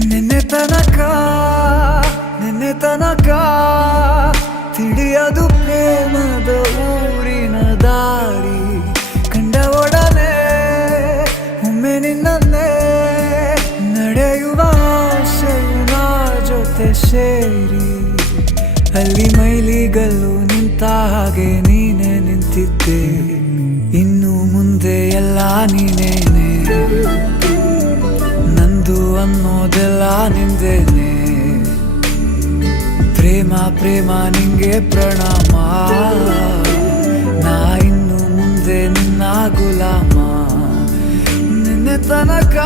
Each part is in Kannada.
ನಿನ್ನೆ ತನಕ ತಿಳಿಯದು ಪ್ರೇಮದ ಊರಿನ ದಾರಿ. ಕಂಡ ಒಡನೆ ಒಮ್ಮೆ ನಿನ್ನೇ ನಡೆಯುವ ಆಸೆಯ ಜೊತೆ ಸೇರಿ, ಅಲ್ಲಿ ಮೈಲಿಗಲ್ಲು ನಿಂತ ಹಾಗೆ ನೀನೆ ನಿಂತಿದ್ದೆ. ಇನ್ನು ಮುಂದೆ ಎಲ್ಲ ನೀನೇನೆ, ನಂದು ಅನ್ನೋದೆಲ್ಲ ನಿಂದೇನೆ. ಪ್ರೇಮ ಪ್ರೇಮ ನಿಂಗೆ ಪ್ರಣಾಮ, ನಾ ಇನ್ನು ಮುಂದೆ ನಿನ್ನ ಗುಲಾಮ. ನಿನ್ನೆ ತನಕ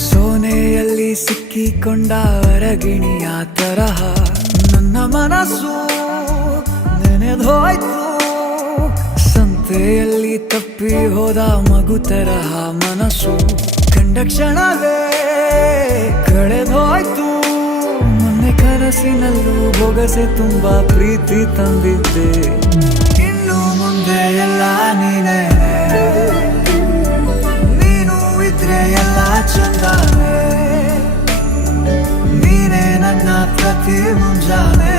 ಸೋನೆಯಲ್ಲಿ ಸಿಕ್ಕಿಕೊಂಡ ಅರಗಿಣಿಯ ತರಹ ನನ್ನ ಮನಸ್ಸು ನೆನೆದೋಯ್ತು. ಸಂತೆಯಲ್ಲಿ ತಪ್ಪಿ ಹೋದ ಮಗು ತರಹ ಮನಸ್ಸು ಕಂಡ ಕ್ಷಣವೇ ಕಳೆದೋಯ್ತು. ಮೊನ್ನೆ ಕನಸಿನಲ್ಲೂ ಬೊಗಸೆ ತುಂಬಾ ಪ್ರೀತಿ ತಂದಿದ್ದೆ. ಇನ್ನು ಮುಂದೆ ಎಲ್ಲ ನೀನೇ, ನೀನು ಇದ್ರೆ ಎಲ್ಲ ಚಂದಾನೆ. ನೀನೇ ನನ್ನ ಪ್ರತಿ ಮುಂಜಾನೆ.